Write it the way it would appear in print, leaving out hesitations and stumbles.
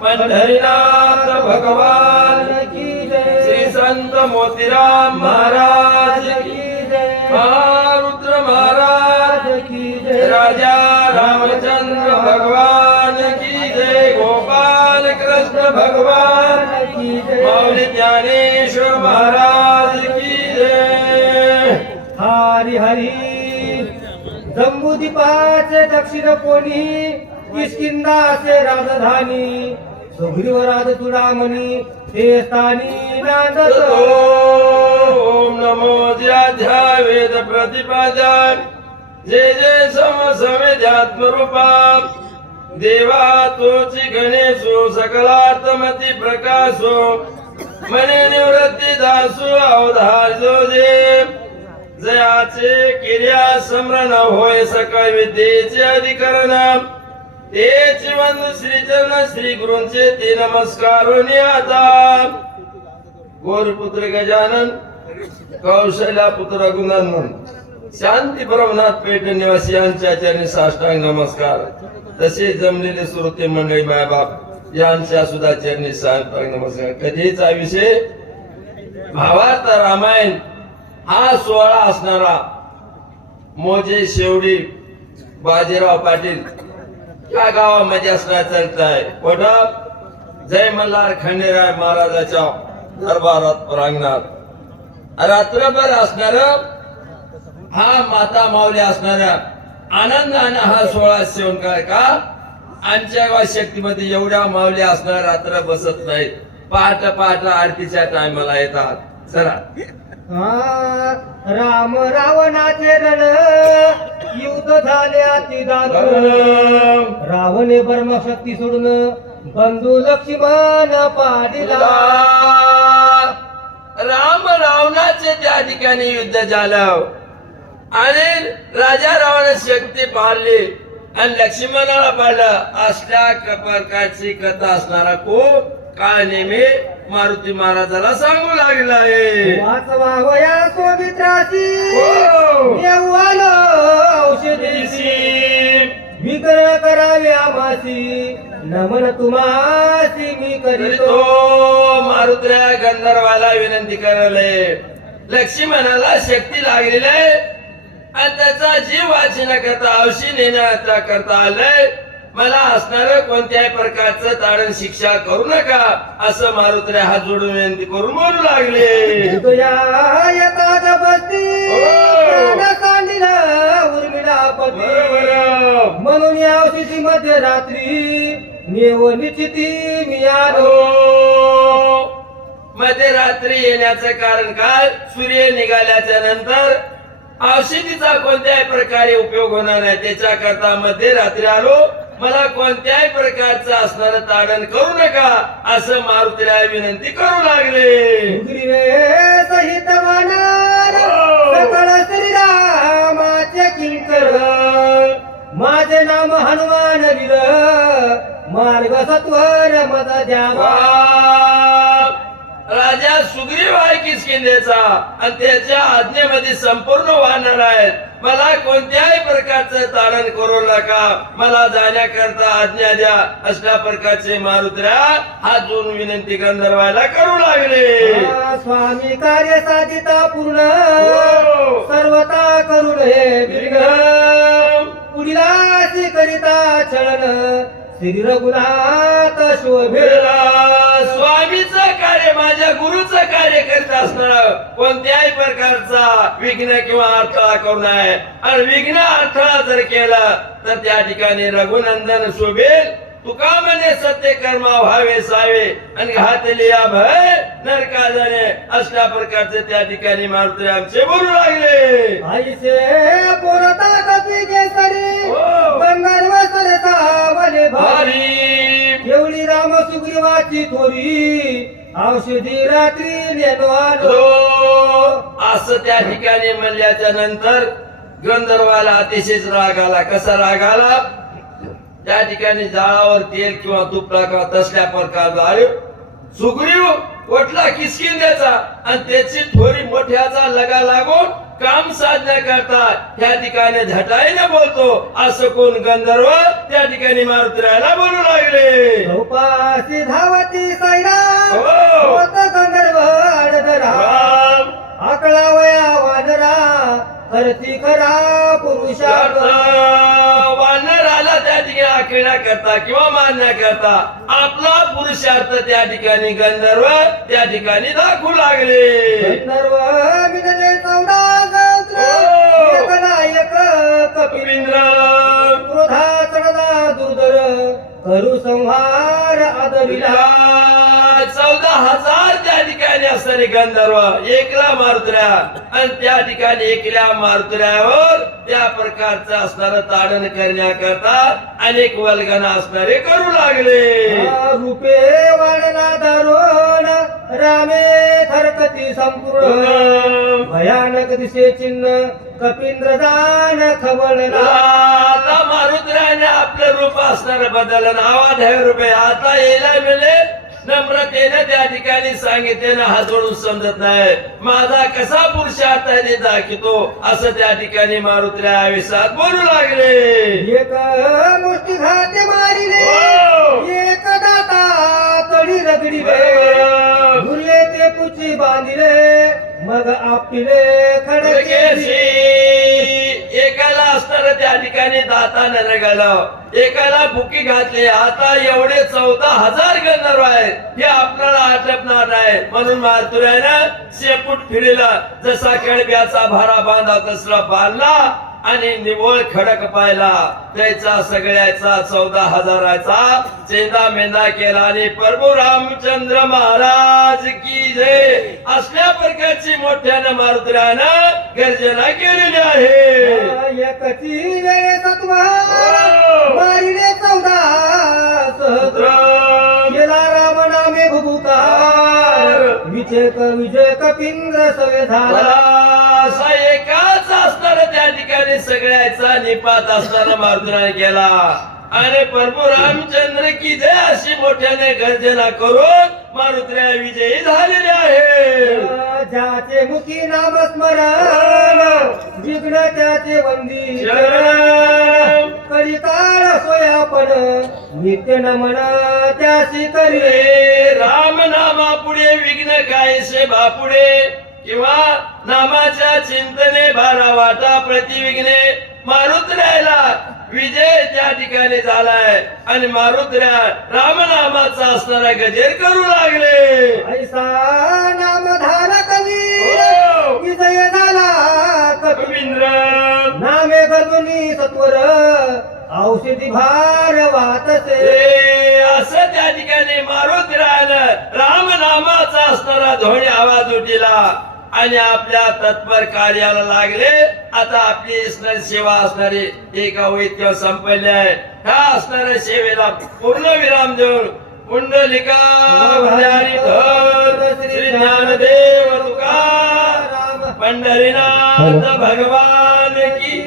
पंढरीनाथ भगवान की जय श्री संत मोतीराम महाराज की जय महारुद्र महाराज की जय राजा रामचंद्र भगवान की जय गोपाल कृष्ण भगवान की जय माऊली ज्ञानेश्वर महाराज की जय हरी हरी जम्बूद्वीपाचे दक्षिण कोणी किष्किंधाचे राजधानी सुग्रीव राज चुडामणी ते स्थानी नांदतो ओम नमो ज्याध्या वेद प्रतिपादन जय जय सम समेध्यात्म रूपा देवा तोची गणेशो सकलार्थमती प्रकाशो मने निवृत्ती दासो अवधार जो जे जयाचे क्रिया समरण होय सकळ विद्येचे अधिकरण तेच वंदू श्रीचरण श्री गुरूंचे ते नमस्कार आता गोरपुत्र गजानन कौशल्या पुत्र रघुनंदन शांती ब्रह्मनाथ पेठ निवासी यांच्या चरणी साष्टांग नमस्कार तसे जमलेले श्रोते मंडळी मायबाप यांच्या सुद्धा चरणी साष्टांग नमस्कार कधीचा विषय भावार्थ रामायण हा सोहळा असणारा मोजे शेवडी बाजीराव पाटील या गावामध्ये असणार चालत आहे कोठं जय मल्हार खंडेराय महाराजाच्या दरबारात प्रांगणात रात्रभर असणार हा माता माऊली असणाऱ्या आनंदाने हा सोहळा सेवन काय का आमच्या गावात शक्तीमध्ये एवढ्या माऊली असणार रात्र बसत नाहीत पहाट पहाट आरतीच्या टायमाला येतात चला राम रावणाचे रण युद्ध झाले अति दारुण रावणे ब्रह्मशक्ती सोडून बंधू लक्ष्मण पाडीला राम रावणाचे त्या ठिकाणी युद्ध झालं आणि राजा रावण शक्ती पाळली आणि लक्ष्मणाला पाडलं असल्या प्रकारची कथा असणारा खूप काळ नेहमी मारुती महाराजाला सांगू लागला आहे वाचवावया सोमित्रासी येऊन औषधीसी विग्रह करावे आमासी नमन तुम्हासी मी करीतो मारुत्र्या गंधर्वाला विनंती करायला लक्ष्मणाला शक्ती लागलेली आहे आणि त्याचा जीव वाचण्याकरता औषधी नेण्याचा करता आलंय मला असणार कोणत्याही प्रकारचं तारण शिक्षा करू नका असं मारुत्र्या हात जोडून विनंती करून बोलू लागले म्हणून या औषधी मध्ये रात्री नेव निश्चिती मी आलो मध्यरात्री येण्याचं कारण काय सूर्य निघाल्याच्या नंतर औषधीचा कोणत्याही प्रकारे उपयोग होणार नाही त्याच्या करता मध्यरात्री आलो मला कोणत्याही प्रकारचं असणार ताडण करू नका असं मारुतीला विनंती करू लागले सहित सकळ श्रीरामाचे किंकर माझे नाम हनुमान वीर मार्ग सत्वर मद द्यावा राजा सुग्रीव आहे किष्किंधेचा आणि त्याच्या आज्ञेमध्ये संपूर्ण वाहणार आहेत मला कोणत्याही प्रकारचं तारण करू नका मला जाण्याकरता आज्ञा द्या अशा प्रकारचे मारुत्र्या हात जोडून विनंती गंधर्वाला करू लागले स्वामी कार्य साधिता पूर्ण सर्वता करून हे बिरग पुढीला करिता चलन श्री रघुनाथ शोभेला स्वामीचं कार्य माझ्या गुरुचं कार्य करीत असणार कोणत्याही प्रकारचा विघ्न किंवा अडथळा करू नये आणि विघ्न अडथळा जर केला तर त्या ठिकाणी रघुनंदन शोभेल तुका म्हणे सत्य कर्म व्हावे सावे आणि घातली या भय नरका जाणे अशा प्रकारचे त्या ठिकाणी मारुती आमचे बोलू लागले आईसे पोरता कपी केसरी बंगार वसरता वले भारी एवढी राम सुग्रीवाची थोरी औषधी रात्री नेलो आलो असं त्या ठिकाणी म्हणल्याच्या नंतर गंधर्वाला अतिशयच राग आला कसा राग आला त्या ठिकाणी जाळावर तेल किंवा तूप टाका तसल्या प्रकारे सुग्रीव वटला किष्किंधेचा आणि त्याची थोडी मोठ्याचा लगा लागून काम साधण्याकरता त्या ठिकाणी झटाईने बोलतो असं कोण गंधर्व त्या ठिकाणी मारुतीला बोलू लागले रूपासी धावती सैना हो. होत गंधर्व आडदरा राम आकळावया वानरा करती खरा पुरुषार्थ वानराला त्या ठिकाणी आखण्या करता किंवा मान्य करता आपला पुरुषार्थ त्या ठिकाणी गंधर्व त्या ठिकाणी दाखवू लागले. गंधर्व मिळले 14 सहस्र हो. एक नायक कपिल कपिंद्र क्रोधा चढला दुर्धर करू संहार आदविला 14,000 त्या ठिकाणी असणारे गंधर्व एकला मारुतऱ्या आणि त्या ठिकाणी एकल्या मारुतऱ्यावर त्या प्रकारचं असणारं ताडण करण्याकरता अनेक वल्गना असणारे करू लागले. रूपे वाढला दारुण रामे थरकती संपूर्ण भयानक दिसे चिन्ह कपिंद्र दान खवळला. आता मारुतऱ्याने आपलं रूप असणार बदललं नावाध्याय रूपे आता यायला मिळे नम्रतेने त्या ठिकाणी सांगितले ना हात जोडून समजत नाही माझा कसा पुरुषार्थ आहे दाखवतो असं त्या ठिकाणी मारुतऱ्या आयुष्यात बोलू लागले. एक मुष्टी घाते मारिले हो. एक दाता तडी रगडिले बरोबर. मुले ते पुची बांधिले मग आपले खडके खडकेशी एकाला असणार त्या ठिकाणी दाताने रगडलं एकाला भुकी घातली. आता एवढे 14,000 गंधर्व आहेत हे आपल्याला आटपणार नाही म्हणून मारुतऱ्यानं शेपूट फिरला जसा कडब्याचा भारा बांधा तसला बांधला आणि निव्वळ खडक पाहिला त्याचा सगळ्याचा 14,000चा चेंदा मेंदा केला आणि प्रभू रामचंद्र महाराज की जय असल्या प्रकारची मोठ्यानं मारुतऱ्यानं गर्जना केलेली आहे. एकची वेळे सत्वा हो. मारिले 14 सहस्र केला राम नामे भुभुकार विजय कपिंद्र सवे झाला. असा एकाच असणार त्या ठिकाणी सगळ्याचा निपात असताना मारुतराने केला आणि प्रभू रामचंद्र की जय अशी मोठ्याने गर्जना करून मारुतऱ्या विजयी झालेले आहे. ज्याचे मुखी नाम स्मरण विघ्न त्याचे वंदी शरण. कडी काळ सोयापण नित्य नमन त्याशी करी. राम नामा पुढे विघ्न कायसे बापुढे किंवा नामाच्या चिंतने बारा वाटा प्रतिविघ्ने मारुतऱ्याला विजय त्या ठिकाणी झालाय आणि मारुतऱ्या रामनामाचा असणारा गजेर करू लागले. ऐसा नामधारा कवी हो. विजय झाला कपिंद्र नामे गर्भनी सत्वर औषधी भार वाहतसे. असं त्या ठिकाणी मारुतऱ्यानं रामनामाचा असणारा ध्वनी आवाज उठिला आणि आपल्या तत्पर कार्याला लागले. आता आपली असणारी सेवा असणारी एका वैद्य संपले आहे ह्या असणाऱ्या सेवेला पूर्ण विराम देऊन पुंडलिका श्री ज्ञानदेव तुकाराम पंढरीनाथ भगवान की